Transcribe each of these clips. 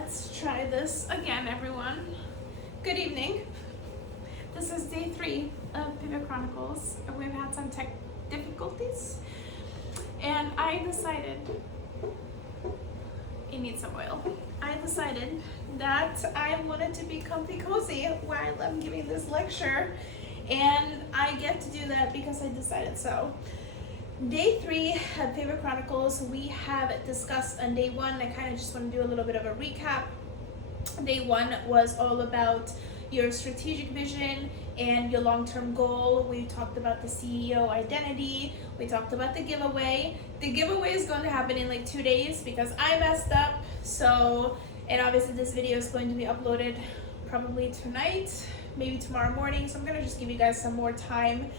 Let's try this again, everyone. Good evening. This is day 3 of Pivot Chronicles. We've had some tech difficulties, and I decided it needs some oil. I decided that I wanted to be comfy cozy while I'm giving this lecture, and I get to do that because I decided so. Day 3 of Pivot Chronicles, we have discussed on day 1. I kind of just want to do a little bit of a recap. Day 1 was all about your strategic vision and your long-term goal. We talked about the CEO identity. We talked about the giveaway. The giveaway is going to happen in like 2 days because I messed up. So, and obviously this video is going to be uploaded probably tonight, maybe tomorrow morning. So I'm going to just give you guys some more time.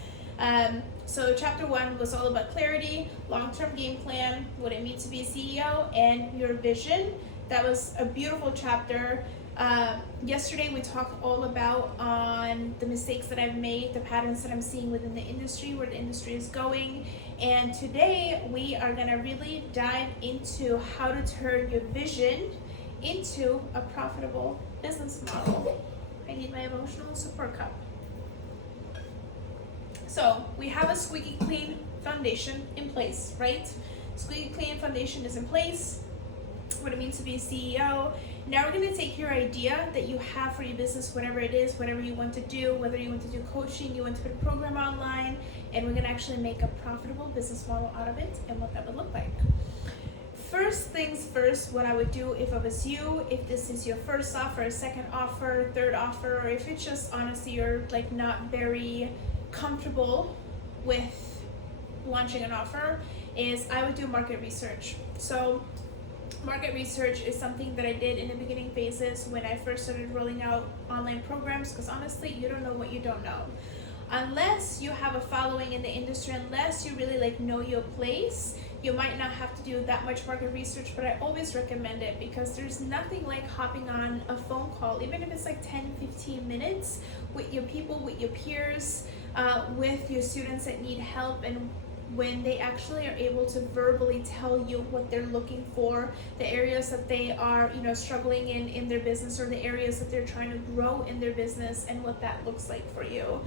So chapter 1 was all about clarity, long-term game plan, what it means to be a CEO, and your vision. That was a beautiful chapter. Yesterday we talked all about on the mistakes that I've made, the patterns that I'm seeing within the industry, where the industry is going. And today we are going to really dive into how to turn your vision into a profitable business model. I need my emotional support cup. So we have a squeaky clean foundation in place, right? Squeaky clean foundation is in place. What it means to be a CEO. Now we're going to take your idea that you have for your business, whatever it is, whatever you want to do, whether you want to do coaching, you want to put a program online, and we're going to actually make a profitable business model out of it and what that would look like. First things first, what I would do if I was you, if this is your first offer, second offer, third offer, or if it's just honestly you're like not very comfortable with launching an offer, is I would do market research. So market research is something that I did in the beginning phases when I first started rolling out online programs, because honestly you don't know what you don't know. Unless you have a following in the industry, unless you really like know your place, you might not have to do that much market research, but I always recommend it because there's nothing like hopping on a phone call, even if it's like 10-15 minutes with your people, with your peers, with your students that need help, and when they actually are able to verbally tell you what they're looking for, the areas that they are, struggling in their business, or the areas that they're trying to grow in their business, and what that looks like for you.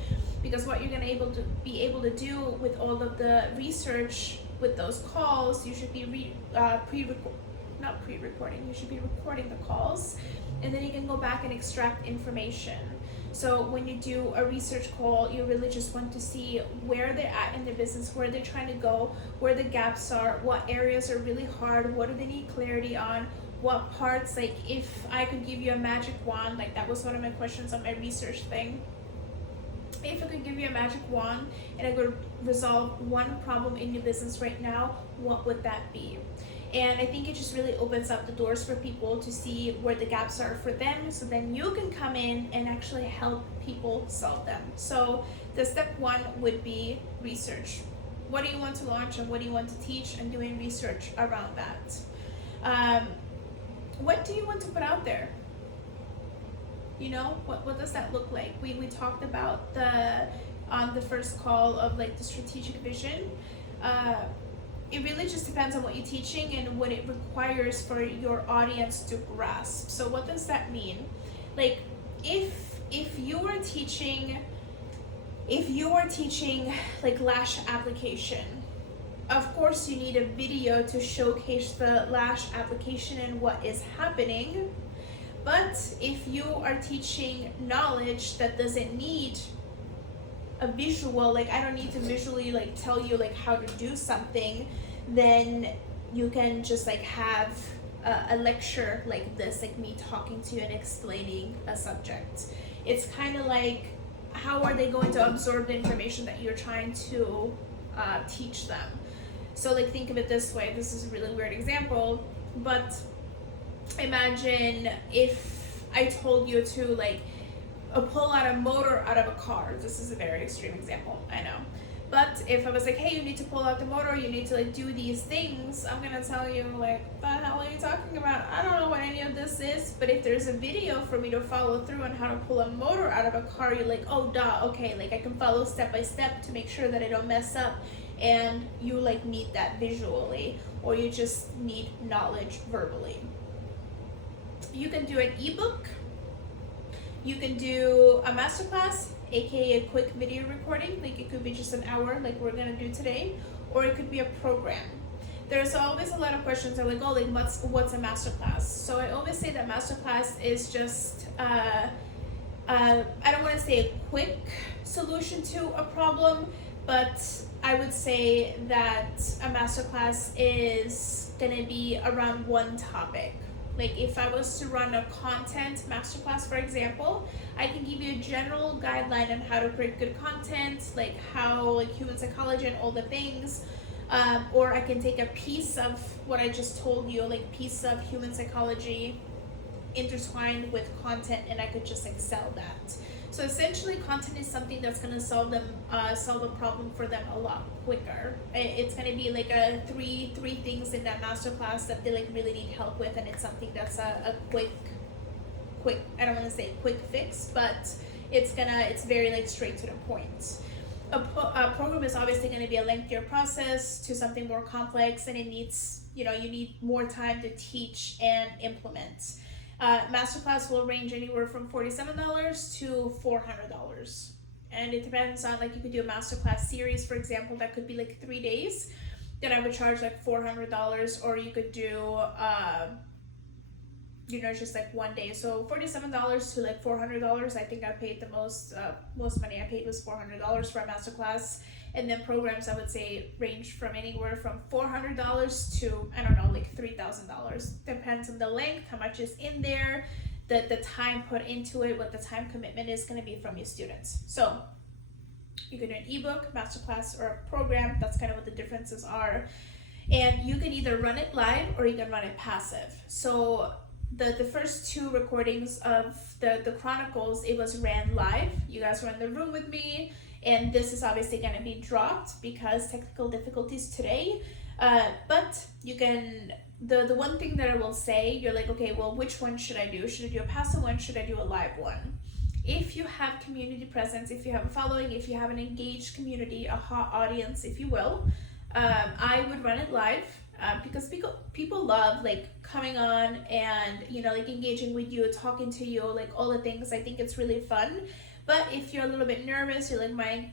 Because what you're going to be able to do with all of the research with those calls, you should be you should be recording the calls, and then you can go back and extract information. So when you do a research call, you really just want to see where they're at in their business, where they're trying to go, where the gaps are, what areas are really hard, what do they need clarity on, what parts, like if I could give you a magic wand, like that was one of my questions on my research thing. If I could give you a magic wand and I could resolve one problem in your business right now, what would that be? And I think it just really opens up the doors for people to see where the gaps are for them, so then you can come in and actually help people solve them. So the step 1 would be research. What do you want to launch and what do you want to teach, and doing research around that. What do you want to put out there? What does that look like? We talked about on the first call of like the strategic vision. It really just depends on what you're teaching and what it requires for your audience to grasp. So what does that mean? Like if you are teaching like lash application, of course you need a video to showcase the lash application and what is happening. But if you are teaching knowledge that doesn't need a visual, like I don't need to visually like tell you like how to do something, then you can just like have a lecture like this, like me talking to you and explaining a subject. It's kind of like, how are they going to absorb the information that you're trying to teach them? So like think of it this way. This is a really weird example, but imagine if I told you to like pull out a motor out of a car. This is a very extreme example, I know. But if I was like, hey, you need to pull out the motor, you need to like do these things, I'm gonna tell you like, the hell are you talking about? I don't know what any of this is. But if there's a video for me to follow through on how to pull a motor out of a car, you're like, oh duh, okay, like I can follow step by step to make sure that I don't mess up. And you like need that visually, or you just need knowledge verbally. You can do an ebook, you can do a masterclass, aka a quick video recording, like it could be just an hour like we're gonna do today, or it could be a program. There's always a lot of questions that are like, oh, like what's a masterclass? So I always say that masterclass is just I don't want to say a quick solution to a problem, but I would say that a masterclass is gonna be around one topic. Like if I was to run a content masterclass, for example, I can give you a general guideline on how to create good content, like how like human psychology and all the things. Or I can take a piece of what I just told you, like piece of human psychology intertwined with content, and I could just like sell that. So essentially, content is something that's gonna solve a problem for them a lot quicker. It's gonna be like a three things in that masterclass that they like really need help with, and it's something that's a quick. I don't want to say quick fix, but it's very like straight to the point. A program is obviously going to be a lengthier process to something more complex, and it needs, you need more time to teach and implement. Masterclass will range anywhere from $47 to $400, and it depends on, like, you could do a masterclass series, for example, that could be like 3 days. Then I would charge like $400, or you could do just like 1 day. So $47 to like $400. I think I paid the most money I paid was $400 for a masterclass. And then programs, I would say, range from anywhere from $400 to, I don't know, like $3,000. Depends on the length, how much is in there, the time put into it, what the time commitment is going to be from your students. So you can do an ebook, masterclass, or a program. That's kind of what the differences are. And you can either run it live or you can run it passive. So the first 2 recordings of the Chronicles, it was ran live. You guys were in the room with me, and this is obviously going to be dropped because technical difficulties today. But you can, the one thing that I will say, you're like, okay, well, which one should I do? Should I do a passive one? Should I do a live one? If you have community presence, if you have a following, if you have an engaged community, a hot audience, if you will, I would run it live. Because people love like coming on and like engaging with you, talking to you, like all the things. I think it's really fun. But if you're a little bit nervous, you're like, my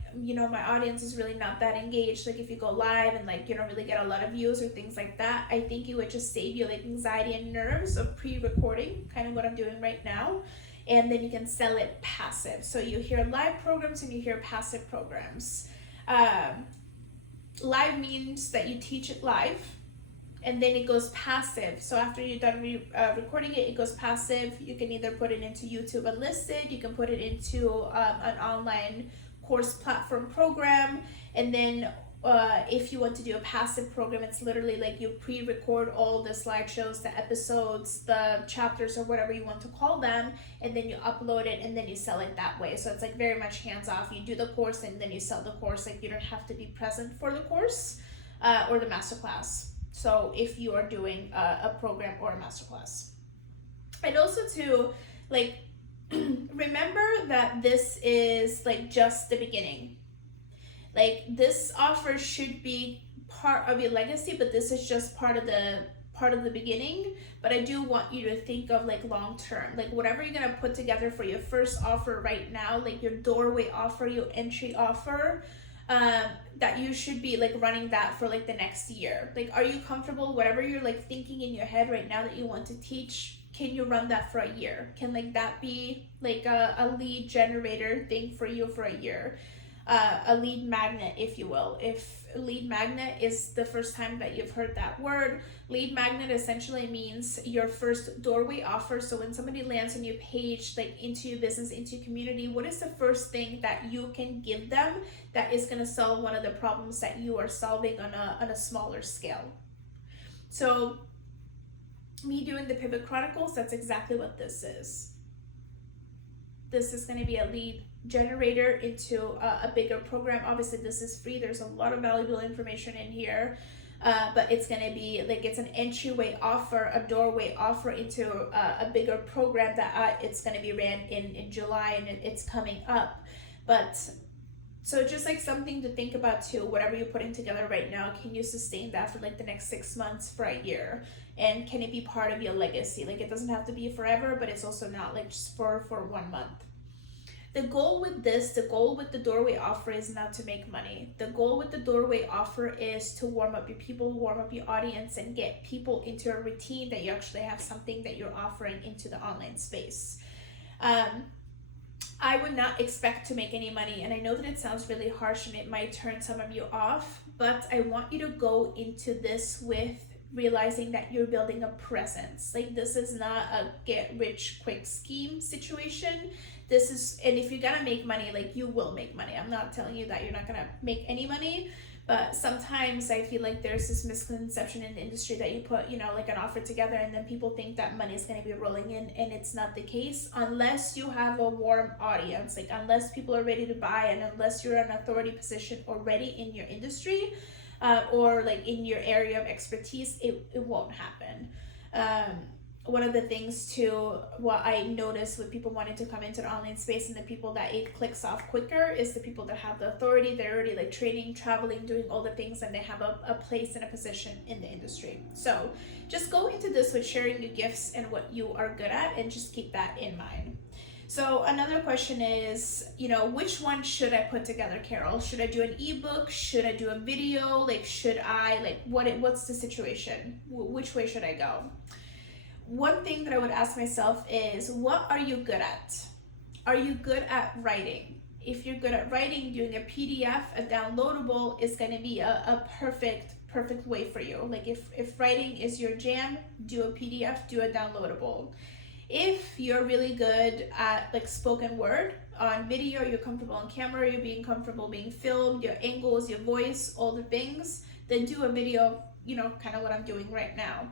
audience is really not that engaged, like if you go live and like you don't really get a lot of views or things like that, I think it would just save you like anxiety and nerves of pre-recording, kind of what I'm doing right now. And then you can sell it passive. So you hear live programs and you hear passive programs. Live means that you teach it live, and then it goes passive. So after you're done recording it, it goes passive. You can either put it into YouTube Unlisted, you can put it into an online course platform program, and then if you want to do a passive program, it's literally like you pre-record all the slideshows, the episodes, the chapters, or whatever you want to call them, and then you upload it and then you sell it that way. So it's like very much hands-off. You do the course and then you sell the course. Like you don't have to be present for the course or the masterclass. So if you are doing a program or a masterclass. And also to like remember that this is like just the beginning. Like this offer should be part of your legacy, but this is just part of the beginning. But I do want you to think of like long term, like whatever you're gonna put together for your first offer right now, like your doorway offer, your entry offer, that you should be like running that for like the next year. Like, are you comfortable, whatever you're like thinking in your head right now that you want to teach, can you run that for a year? Can like that be like a lead generator thing for you for a year? A lead magnet, if you will. If lead magnet is the first time that you've heard that word, lead magnet essentially means your first doorway offer. So when somebody lands on your page, like into your business, into your community, what is the first thing that you can give them that is going to solve one of the problems that you are solving on a smaller scale? So me doing the Pivot Chronicles, that's exactly what this is. This is going to be a lead generator into a bigger program. Obviously this is free, there's a lot of valuable information in here, but it's going to be like, it's an entryway offer, a doorway offer into a bigger program that it's going to be ran in July, and it's coming up. But So just like something to think about too, whatever you're putting together right now, can you sustain that for like the next 6 months, for a year? And can it be part of your legacy? Like it doesn't have to be forever, but it's also not like just for 1 month. The goal with this, the goal with the doorway offer is not to make money. The goal with the doorway offer is to warm up your people, warm up your audience, and get people into a routine that you actually have something that you're offering into the online space. I would not expect to make any money, and I know that it sounds really harsh and it might turn some of you off, but I want you to go into this with realizing that you're building a presence. Like this is not a get rich quick scheme situation. This is, and if you're gonna make money, like you will make money. I'm not telling you that you're not gonna make any money, but sometimes I feel like there's this misconception in the industry that you put, like an offer together and then people think that money is going to be rolling in, and it's not the case unless you have a warm audience, like unless people are ready to buy, and unless you're an authority position already in your industry or like in your area of expertise, it won't happen. One of the things too, what I noticed with people wanting to come into the online space and the people that it clicks off quicker is the people that have the authority. They're already like training, traveling, doing all the things, and they have a place and a position in the industry. So just go into this with sharing your gifts and what you are good at, and just keep that in mind. So another question is, which one should I put together, Carol? Should I do an ebook? Should I do a video? Like, should I, like, what's the situation? Which way should I go? One thing that I would ask myself is, what are you good at? Are you good at writing? If you're good at writing, doing a PDF, a downloadable is going to be a perfect way for you. Like if writing is your jam, do a PDF, do a downloadable. If you're really good at like spoken word on video, you're comfortable on camera, you're being comfortable being filmed, your angles, your voice, all the things, then do a video, kind of what I'm doing right now.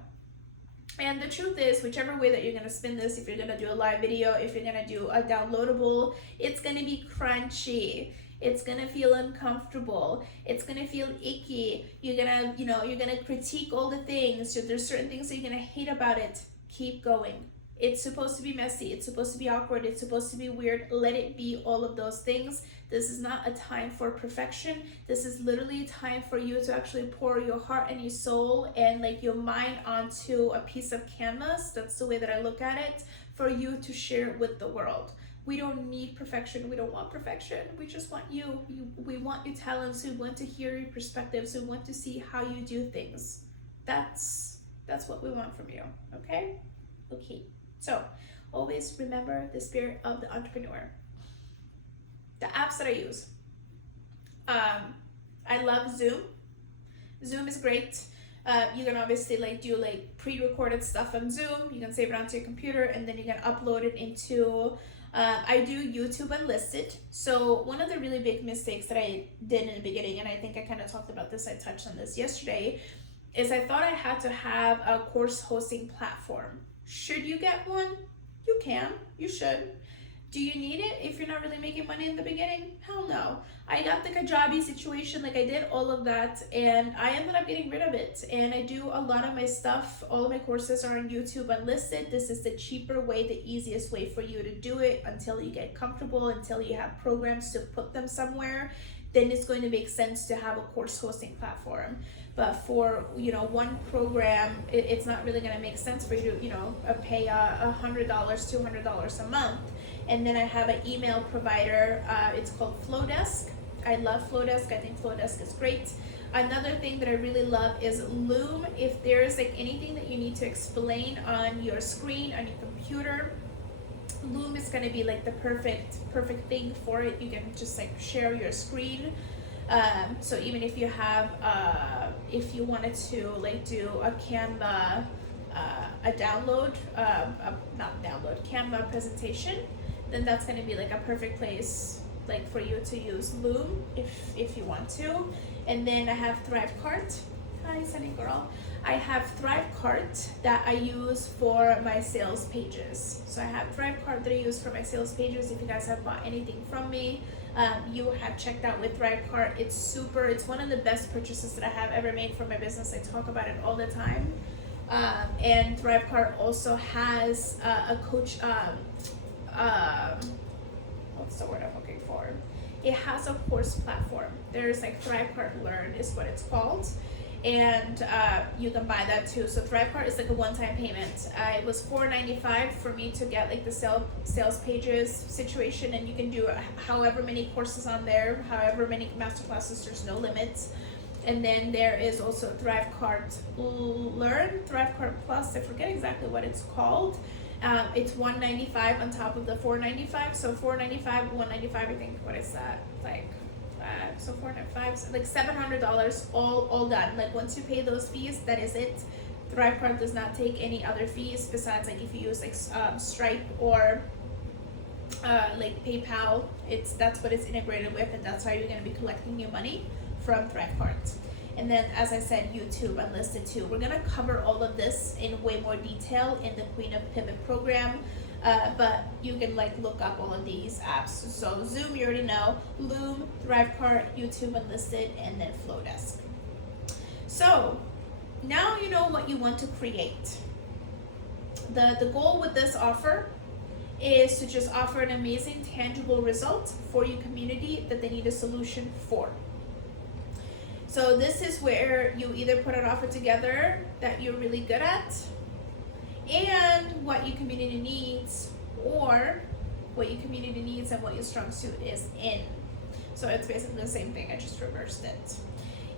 And the truth is, whichever way that you're going to spin this, if you're going to do a live video, if you're going to do a downloadable, it's going to be crunchy. It's going to feel uncomfortable. It's going to feel icky. You're going to, you're going to critique all the things. So there's certain things that you're going to hate about it. Keep going. It's supposed to be messy. It's supposed to be awkward. It's supposed to be weird. Let it be all of those things. This is not a time for perfection. This is literally a time for you to actually pour your heart and your soul and like your mind onto a piece of canvas. That's the way that I look at it, for you to share it with the world. We don't need perfection. We don't want perfection. We just want you. We want your talents. We want to hear your perspectives. We want to see how you do things. That's what we want from you. Okay? Okay. So always remember the spirit of the entrepreneur. The apps that I use. I love Zoom. Zoom is great. You can obviously like do like pre-recorded stuff on Zoom. You can save it onto your computer and then you can upload it into, I do YouTube Unlisted. So one of the really big mistakes that I did in the beginning, and I think I kind of talked about this, I touched on this yesterday, is I thought I had to have a course hosting platform. Should you get one? You can, you should. Do you need it if you're not really making money in the beginning? Hell no. I got the Kajabi situation, like I did all of that and I ended up getting rid of it. And I do a lot of my stuff, all of my courses are on YouTube Unlisted. This is the cheaper way, the easiest way for you to do it until you get comfortable, until you have programs to put them somewhere. Then it's going to make sense to have a course hosting platform. But for, one program, it's not really going to make sense for you to, pay $100, $200 a month. And then I have an email provider. It's called Flowdesk. I love Flowdesk. I think Flowdesk is great. Another thing that I really love is Loom. If there's like anything that you need to explain on your screen, on your computer, Loom is going to be like the perfect thing for it. You can just like share your screen. So even if you have, if you wanted to like do a Canva, a download, Canva presentation, then that's going to be like a perfect place like for you to use Loom if you want to. And then I have ThriveCart. Hi, Sunny girl. I have ThriveCart that I use for my sales pages. So I have ThriveCart that I use for my sales pages. If you guys have bought anything from me, you have checked out with ThriveCart. It's one of the best purchases that I have ever made for my business. I talk about it all the time. And ThriveCart also has a coach, what's the word I'm looking for? it has a course platform. There's like ThriveCart Learn is what it's called, and you can buy that too. So ThriveCart is like a one-time payment. It was $4.95 for me to get like the sales pages situation, and you can do however many courses on there, however many masterclasses. There's no limits. And then there is also ThriveCart Learn, ThriveCart Plus. I forget exactly what it's called. It's $195 on top of the $4.95. So $4.95, $195. I think, what is that? Like, so $495, like $700, all done. Like once you pay those fees, that is it. ThriveCart does not take any other fees besides like if you use like Stripe or like PayPal. That's what it's integrated with, and that's how you're going to be collecting your money from ThriveCart. And then, as I said, YouTube unlisted too. We're gonna cover all of this in way more detail in the Queen of Pivot program, but you can like look up all of these apps. So Zoom, you already know, Loom, ThriveCart, YouTube unlisted, and then Flowdesk. So now you know what you want to create. The goal with this offer is to just offer an amazing tangible result for your community that they need a solution for. So this is where you either put an offer together that you're really good at and what your community needs, or what your community needs and what your strong suit is in. So it's basically the same thing, I just reversed it.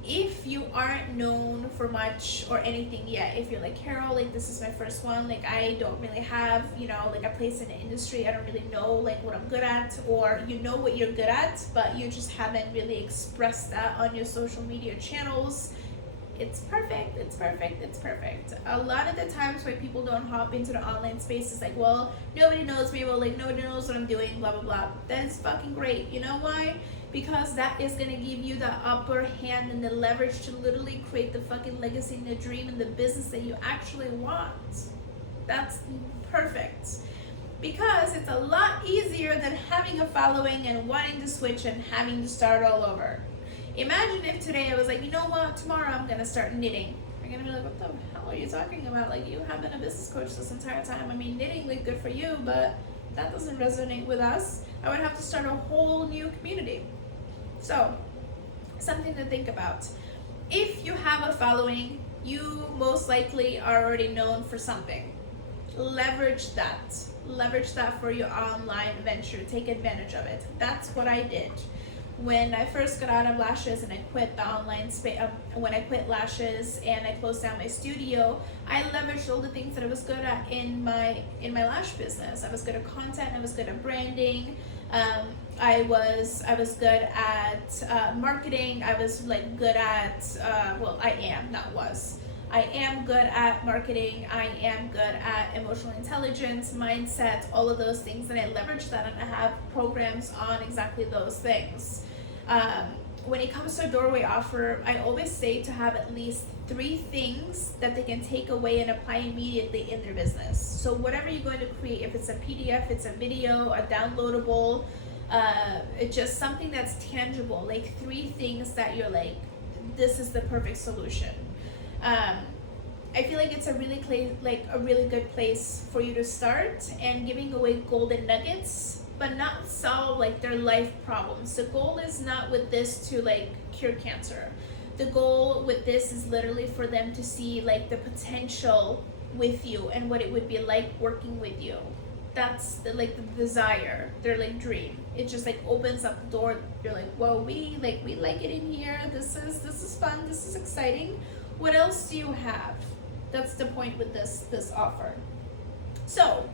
If you aren't known for much or anything yet, if you're like, Carol, like this is my first one, like I don't really have, like a place in the industry, I don't really know like what I'm good at, or you know what you're good at, but you just haven't really expressed that on your social media channels, it's perfect, it's perfect, it's perfect. A lot of the times when people don't hop into the online space, it's like, well, nobody knows me, well, like nobody knows what I'm doing, blah, blah, blah. That is fucking great. You know why? Because that is going to give you the upper hand and the leverage to literally create the fucking legacy and the dream and the business that you actually want. That's perfect. Because it's a lot easier than having a following and wanting to switch and having to start all over. Imagine if today I was like, you know what, tomorrow I'm going to start knitting. You're going to be like, what the hell are you talking about? Like, you have been a business coach this entire time. I mean, knitting, like, good for you, but that doesn't resonate with us. I would have to start a whole new community. So, something to think about. If you have a following, you most likely are already known for something. Leverage that. Leverage that for your online venture. Take advantage of it. That's what I did. When I first got out of lashes and I quit the online space, when I quit lashes and I closed down my studio, I leveraged all the things that I was good at in my lash business. I was good at content. I was good at branding. I was good at marketing. I was like good at I am good at marketing. I am good at emotional intelligence, mindset, all of those things, and I leverage that, and I have programs on exactly those things. When it comes to a doorway offer, I always say to have at least 3 things that they can take away and apply immediately in their business. So whatever you're going to create, if it's a PDF, it's a video, a downloadable, it's just something that's tangible, like 3 things that you're like, this is the perfect solution. I feel like it's a really good place for you to start, and giving away golden nuggets, but not solve like their life problems. The goal is not with this to like cure cancer. The goal with this is literally for them to see like the potential with you and what it would be like working with you. That's the desire, their like dream. It just like opens up the door. You're like, whoa, we like it in here. This is fun. This is exciting. What else do you have? That's the point with this offer. So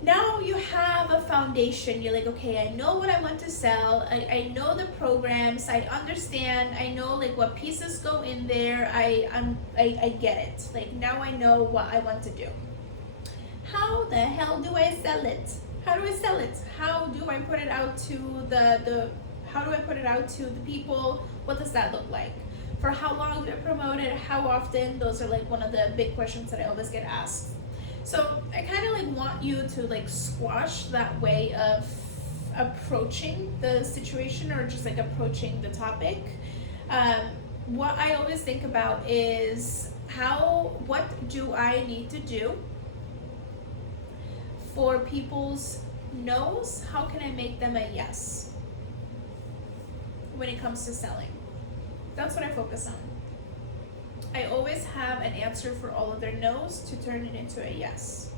now you have a foundation. You're like, okay, I know what I want to sell. I know the programs. I understand. I know like what pieces go in there. I get it. Like now I know what I want to do. How the hell do I sell it? How do I sell it? How do I put it out to how do I put it out to the people? What does that look like? For how long do I promote it? How often? Those are like one of the big questions that I always get asked. So I kind of like want you to like squash that way of approaching the situation, or just like approaching the topic. What I always think about is what do I need to do for people's no's? How can I make them a yes? when it comes to selling. That's what I focus on. I always have an answer for all of their no's to turn it into a yes.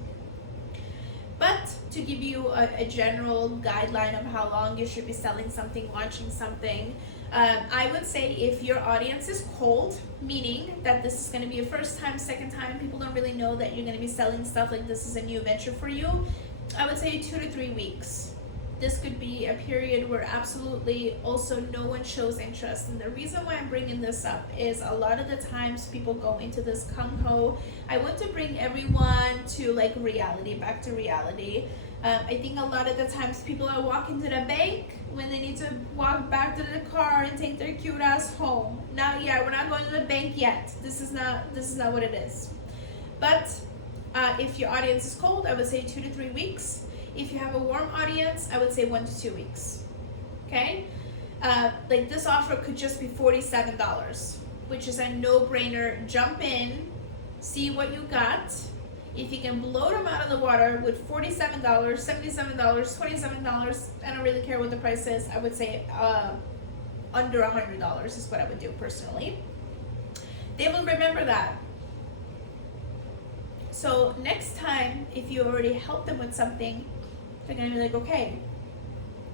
But to give you a general guideline of how long you should be selling something, launching something, I would say if your audience is cold, meaning that this is going to be a first time, second time, people don't really know that you're going to be selling stuff, like this is a new venture for you, I would say 2 to 3 weeks. This could be a period where absolutely also no one shows interest. And the reason why I'm bringing this up is a lot of the times people go into this gung-ho. I want to bring everyone to like reality, back to reality. I think a lot of the times people are walking to the bank when they need to walk back to the car and take their cute ass home. Now, yeah, we're not going to the bank yet. This is not what it is. But if your audience is cold, I would say 2 to 3 weeks. If you have a warm audience, I would say 1 to 2 weeks. Okay? Like this offer could just be $47, which is a no-brainer. Jump in, see what you got. If you can blow them out of the water with $47, $77, $27, I don't really care what the price is. I would say under $100 is what I would do personally. They will remember that. So next time, if you already helped them with something, they're gonna be like, okay,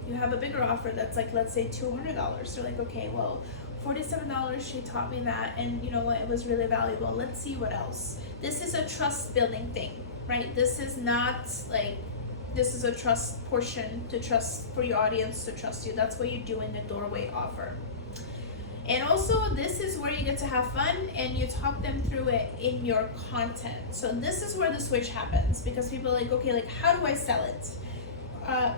you have a bigger offer that's like, let's say $200. They're like, okay, well, $47, she taught me that, and you know what, it was really valuable. Let's see what else. This is a trust building thing, right? This is not like, this is a trust portion to trust for your audience to trust you. That's what you do in the doorway offer. And also, this is where you get to have fun and you talk them through it in your content. So this is where the switch happens, because people are like, okay, like how do I sell it?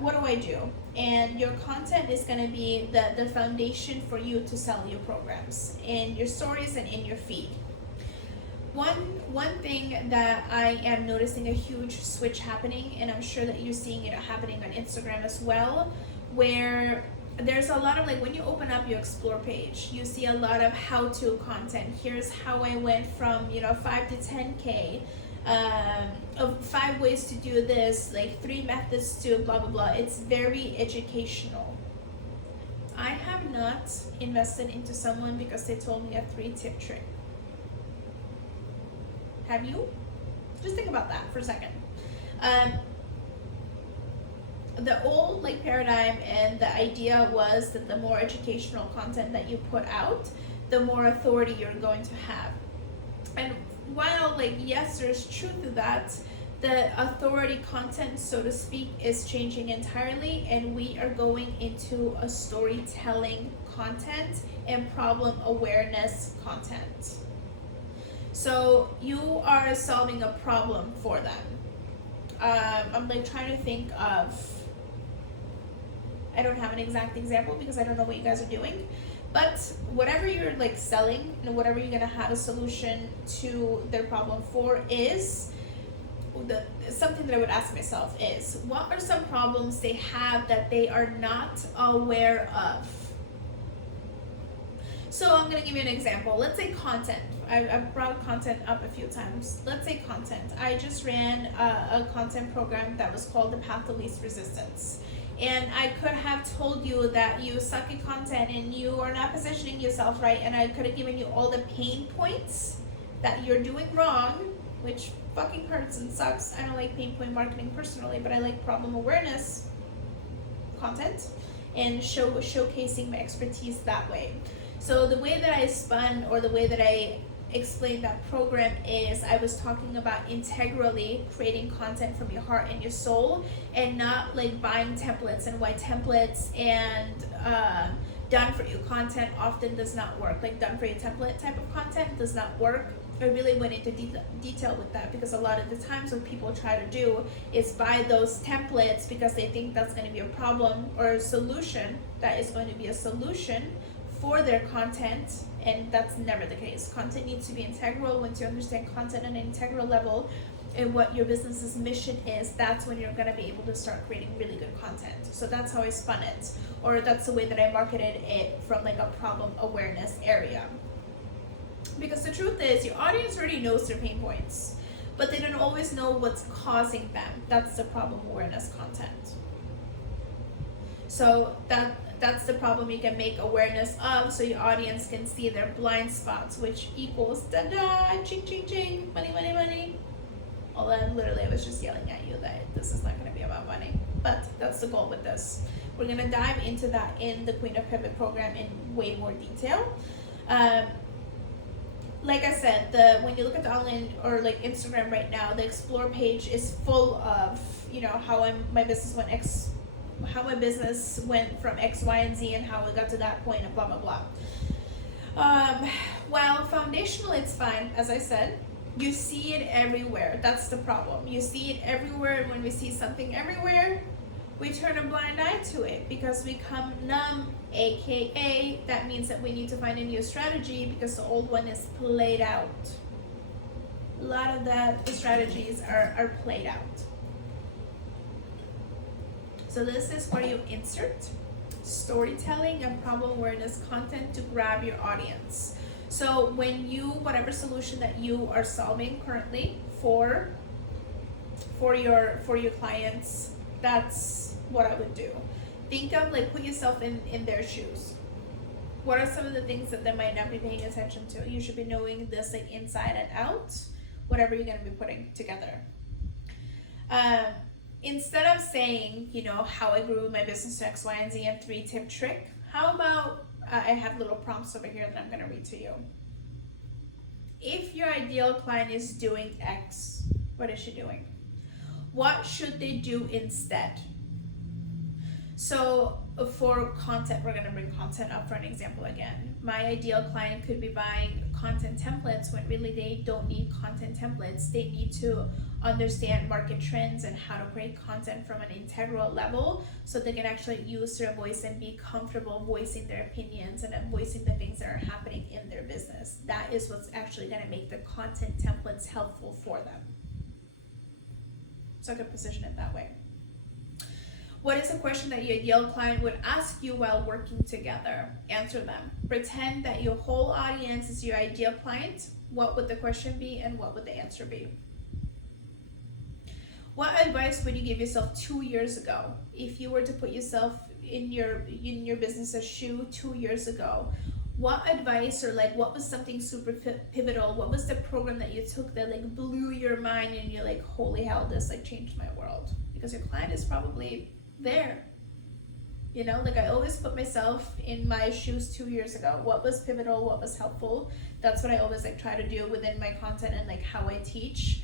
What do I do? And your content is going to be the foundation for you to sell your programs in your stories and in your feed. One thing that I am noticing a huge switch happening, and I'm sure that you're seeing it happening on Instagram as well, where there's a lot of like, when you open up your explore page, you see a lot of how-to content. Here's how I went from 5 to 10K, of 5 ways to do this, like 3 methods to blah blah blah. It's very educational. I have not invested into someone because they told me a 3-tip trick. Have you? Just think about that for a second. The old like paradigm and the idea was that the more educational content that you put out, the more authority you're going to have. And while like, yes, there's truth to that, the authority content, so to speak, is changing entirely, and we are going into a storytelling content and problem awareness content. So you are solving a problem for them. I'm like trying to think of, I don't have an exact example because I don't know what you guys are doing, but whatever you're like selling and whatever you're gonna have a solution to their problem for is, something that I would ask myself is, what are some problems they have that they are not aware of? So I'm gonna give you an example. Let's say content. I've brought content up a few times. Let's say content. I just ran a content program that was called the Path of Least Resistance. And I could have told you that you suck at content and you are not positioning yourself right, and I could have given you all the pain points that you're doing wrong, which fucking hurts and sucks. I don't like pain point marketing personally, but I like problem awareness content and showcasing my expertise that way. So the way that I spun, or the way that I explained that program, is I was talking about integrally creating content from your heart and your soul, and not like buying templates, and why templates and done for you content often does not work. Like done for you template type of content does not work. I really went into detail with that, because a lot of the times what people try to do is buy those templates because they think that's going to be a problem or a solution, that is going to be a solution for their content, and that's never the case. Content needs to be integral. Once you understand content on an integral level and what your business's mission is, that's when you're going to be able to start creating really good content. So that's how I spun it, or that's the way that I marketed it from like a problem awareness area. Because the truth is, your audience already knows their pain points, but they don't always know what's causing them. That's the problem awareness content. So That's the problem you can make awareness of, so your audience can see their blind spots, which equals da-da, ching, ching, ching, money, money, money. Although literally I was just yelling at you that this is not going to be about money. But that's the goal with this. We're going to dive into that in the Queen of Pivot program in way more detail. Like I said, when you look at the online or like Instagram right now, the explore page is full of, you know, how my business went from X, Y, and Z, and how it got to that point, and blah blah blah. While foundational, it's fine. As I said, you see it everywhere. That's the problem. You see it everywhere, and when we see something everywhere, we turn a blind eye to it because we become numb, aka that means that we need to find a new strategy because the old one is played out. A lot of the strategies are played out. So this is where you insert storytelling and problem awareness content to grab your audience. So when whatever solution that you are solving currently for your clients, that's what I would do. Think of, like, put yourself in their shoes. What are some of the things that they might not be paying attention to? You should be knowing this, like, inside and out, whatever you're going to be putting together. Instead of saying, you know, how I grew my business to X, Y, and Z and 3-tip trick, how about I have little prompts over here that I'm going to read to you. If your ideal client is doing X, what is she doing? What should they do instead? So for content, we're going to bring content up for an example again. My ideal client could be buying content templates when really they don't need content templates. They need to understand market trends and how to create content from an integral level so they can actually use their voice and be comfortable voicing their opinions and voicing the things that are happening in their business. That is what's actually going to make the content templates helpful for them. So I could position it that way. What is a question that your ideal client would ask you while working together? Answer them. Pretend that your whole audience is your ideal client. What would the question be and what would the answer be? What advice would you give yourself 2 years ago? If you were to put yourself in your business's shoe 2 years ago, what advice, or like what was something super pivotal? What was the program that you took that like blew your mind and you're like, holy hell, this like changed my world? Because your client is probably there. You know, like I always put myself in my shoes 2 years ago. What was pivotal? What was helpful? That's what I always like try to do within my content and like how I teach.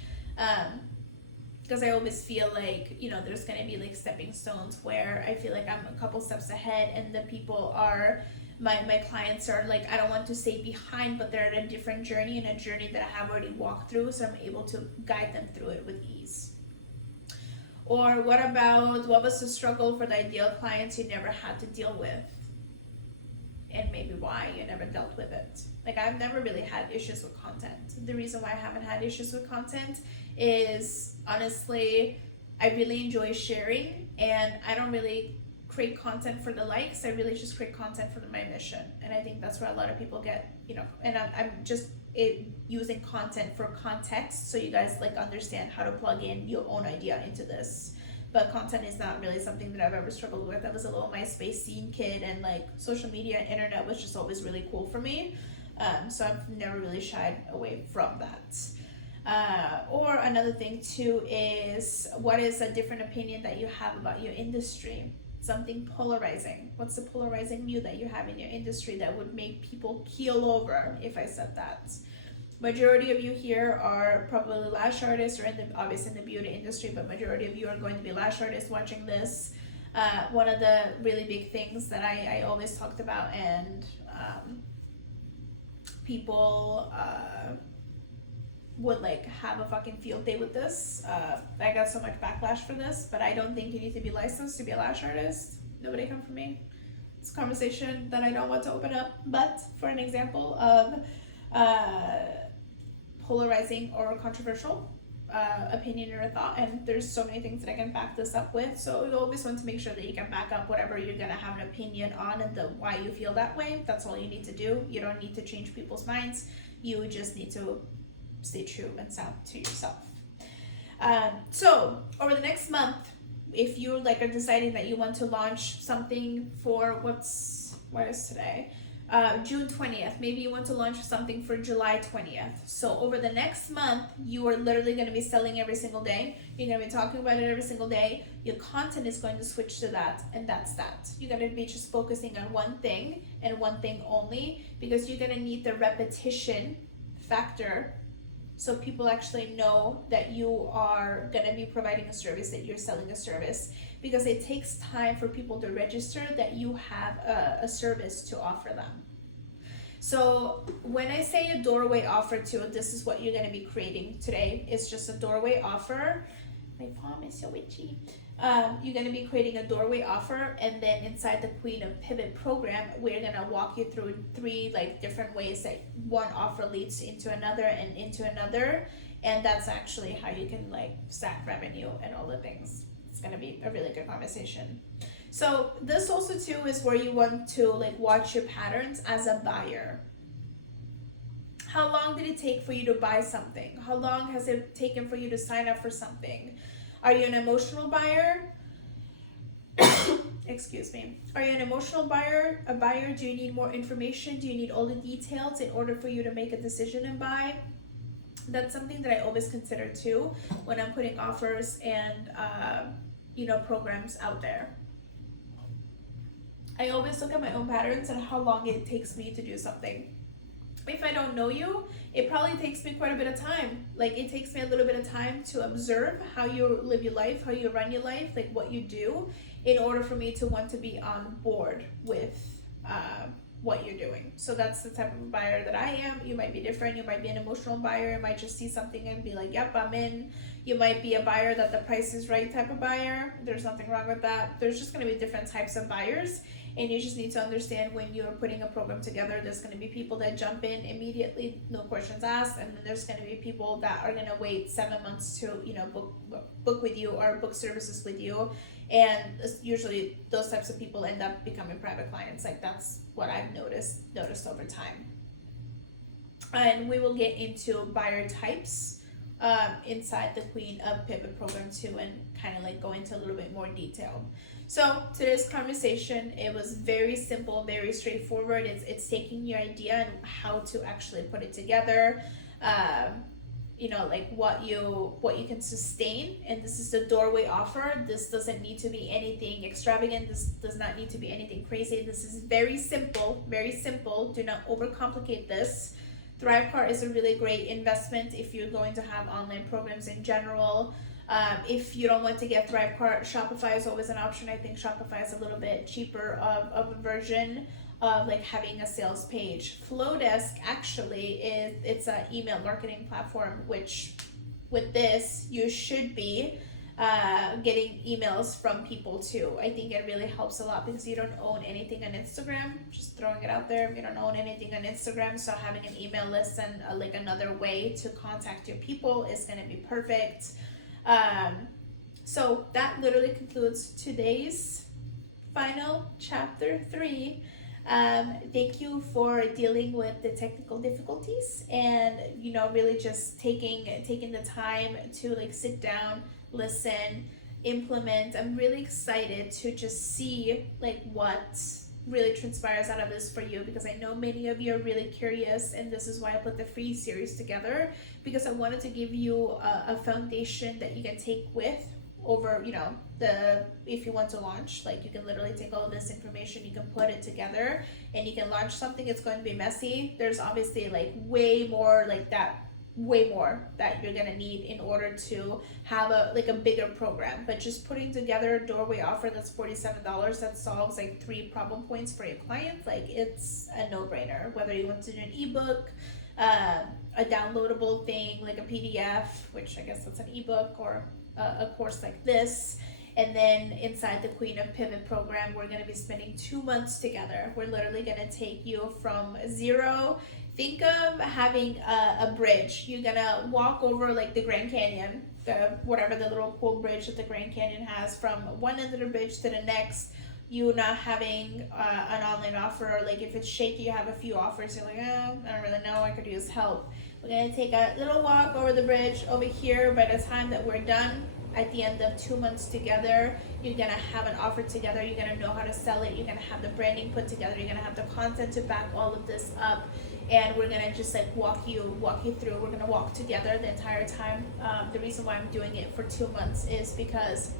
Because I always feel like, you know, there's going to be like stepping stones where I feel like I'm a couple steps ahead and the people are, my clients are like, I don't want to stay behind, but they're at a different journey and a journey that I have already walked through, so I'm able to guide them through it with ease. Or what was the struggle for the ideal clients you never had to deal with? And maybe why you never dealt with it. Like I've never really had issues with content. The reason why I haven't had issues with content is honestly, I really enjoy sharing and I don't really create content for the likes. I really just create content for my mission. And I think that's where a lot of people get, you know, and I'm just using content for context so you guys like understand how to plug in your own idea into this. But content is not really something that I've ever struggled with. I was a little MySpace scene kid and like social media and internet was just always really cool for me. So I've never really shied away from that. Or another thing too is, what is a different opinion that you have about your industry? Something polarizing. What's the polarizing view that you have in your industry that would make people keel over if I said that? Majority of you here are probably lash artists or obviously in the beauty industry, but majority of you are going to be lash artists watching this. One of the really big things that I always talked about, and people would like have a fucking field day with this. I got so much backlash for this, but I don't think you need to be licensed to be a lash artist. Nobody come for me. It's a conversation that I don't want to open up, but for an example of polarizing or controversial opinion or thought, and there's so many things that I can back this up with, so you always want to make sure that you can back up whatever you're going to have an opinion on and the why you feel that way. That's all you need to do. You don't need to change people's minds. You just need to stay true and sound to yourself. So over the next month, if you like are deciding that you want to launch something for what is today? June 20th. Maybe you want to launch something for July 20th. So over the next month, you are literally going to be selling every single day. You're going to be talking about it every single day. Your content is going to switch to that, and that's that. You're going to be just focusing on one thing and one thing only, because you're going to need the repetition factor so people actually know that you are going to be providing a service, that you're selling a service, because it takes time for people to register that you have a service to offer them. So when I say a doorway offer too, this is what you're going to be creating today. It's just a doorway offer. My palm is so itchy. You're going to be creating a doorway offer, and then inside the Queen of Pivot program, we're going to walk you through 3 like different ways that one offer leads into another and into another, and that's actually how you can like stack revenue and all the things. It's going to be a really good conversation. So this also too is where you want to like watch your patterns as a buyer. How long did it take for you to buy something? How long has it taken for you to sign up for something? Are you an emotional buyer? Excuse me. Are you an emotional buyer? A buyer? Do you need more information? Do you need all the details in order for you to make a decision and buy? That's something that I always consider too when I'm putting offers and programs out there. I always look at my own patterns and how long it takes me to do something. If I don't know you, it probably takes me quite a bit of time. Like it takes me a little bit of time to observe how you live your life, how you run your life, like what you do, in order for me to want to be on board with what you're doing. So that's the type of buyer that I am. You might be different. You might be an emotional buyer. You might just see something and be like, yep, I'm in. You might be a buyer that the price is right type of buyer. There's nothing wrong with that. There's just going to be different types of buyers. And you just need to understand when you're putting a program together, there's going to be people that jump in immediately, no questions asked, and then there's going to be people that are going to wait 7 months to book with you or book services with you, and usually those types of people end up becoming private clients. Like that's what I've noticed over time. And we will get into buyer types inside the Queen of Pivot program too, and kind of like go into a little bit more detail. So today's conversation, it was very simple, very straightforward. It's taking your idea and how to actually put it together, like what you can sustain. And this is the doorway offer. This doesn't need to be anything extravagant. This does not need to be anything crazy. This is very simple, very simple. Do not overcomplicate this. ThriveCart is a really great investment if you're going to have online programs in general. If you don't want to get ThriveCart, Shopify is always an option. I think Shopify is a little bit cheaper of a version of like having a sales page. Flowdesk actually it's an email marketing platform, which with this you should be getting emails from people too. I think it really helps a lot because you don't own anything on Instagram. Just throwing it out there. You don't own anything on Instagram, so having an email list and like another way to contact your people is going to be perfect. So that literally concludes today's final chapter 3. Thank you for dealing with the technical difficulties and really just taking the time to like sit down, listen, implement. I'm really excited to just see like what really transpires out of this for you, because I know many of you are really curious, and this is why I put the free series together, because I wanted to give you a foundation that you can take with over if you want to launch. Like you can literally take all of this information, you can put it together and you can launch something. It's going to be messy. There's obviously like way more that you're gonna need in order to have a bigger program. But just putting together a doorway offer that's $47 that solves like 3 problem points for your client, like it's a no-brainer. Whether you want to do an ebook, a downloadable thing like a PDF, which I guess that's an ebook, or a course like this. And then inside the Queen of Pivot program, we're going to be spending 2 months together. We're literally going to take you from zero. Think of having a bridge. You're going to walk over like the Grand Canyon, whatever the little cool bridge that the Grand Canyon has, from one end of the bridge to the next. You not having an online offer, like if it's shaky, you have a few offers, you're like, oh, I don't really know, I could use help. We're going to take a little walk over the bridge over here. By the time that we're done, at the end of 2 months together, you're gonna have an offer together, you're gonna know how to sell it, you're gonna have the branding put together, you're gonna have the content to back all of this up, and we're gonna just like walk you through. We're gonna walk together the entire time. The reason why I'm doing it for 2 months is because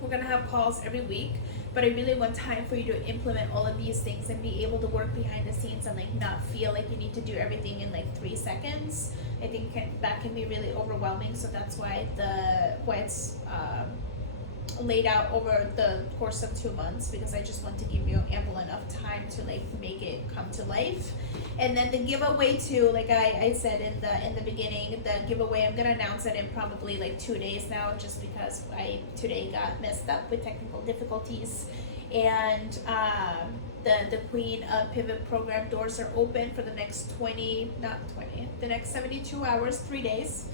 we're gonna have calls every week, but I really want time for you to implement all of these things and be able to work behind the scenes and like not feel like you need to do everything in like 3 seconds. I think that can be really overwhelming, so that's why it's laid out over the course of 2 months, because I just want to give you ample enough time to like make it come to life. And then the giveaway too, like I said in the beginning, the giveaway, I'm gonna announce it in probably like 2 days now, just because today got messed up with technical difficulties. And the Queen of Pivot program doors are open for the next the next 72 hours, 3 days.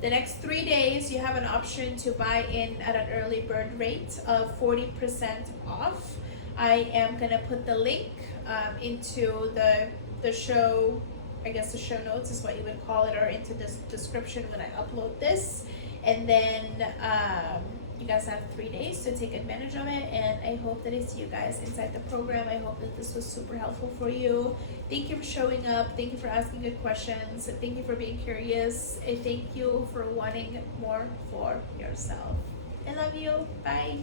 The next 3 days, you have an option to buy in at an early bird rate of 40% off. I am gonna put the link into the show, I guess the show notes is what you would call it, or into this description when I upload this. And then you guys have 3 days to take advantage of it, and I hope that I see you guys inside the program. I hope that this was super helpful for you. Thank you for showing up. Thank you for asking good questions. Thank you for being curious. I thank you for wanting more for yourself. I love you. Bye.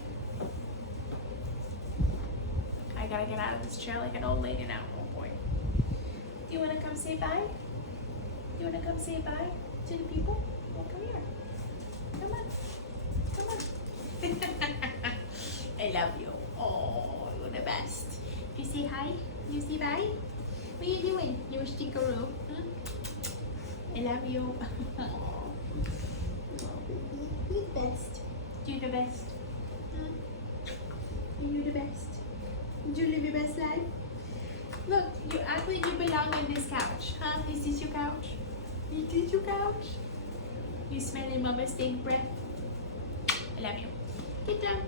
I gotta get out of this chair like an old lady now. Oh boy. Do you wanna come say bye? You wanna come say bye to the people? Well, come here. Come on. Come on. I love you. Oh, you're the best. You say hi? You say bye? What are you doing? You're a stickeroo. Hmm? I love you. You're the best. You're the best. You're the best. Do you live your best life? Look, you act like you belong on this couch. Huh? Is this your couch? Is this your couch? You smell your mama's stink breath? I love you. Get down.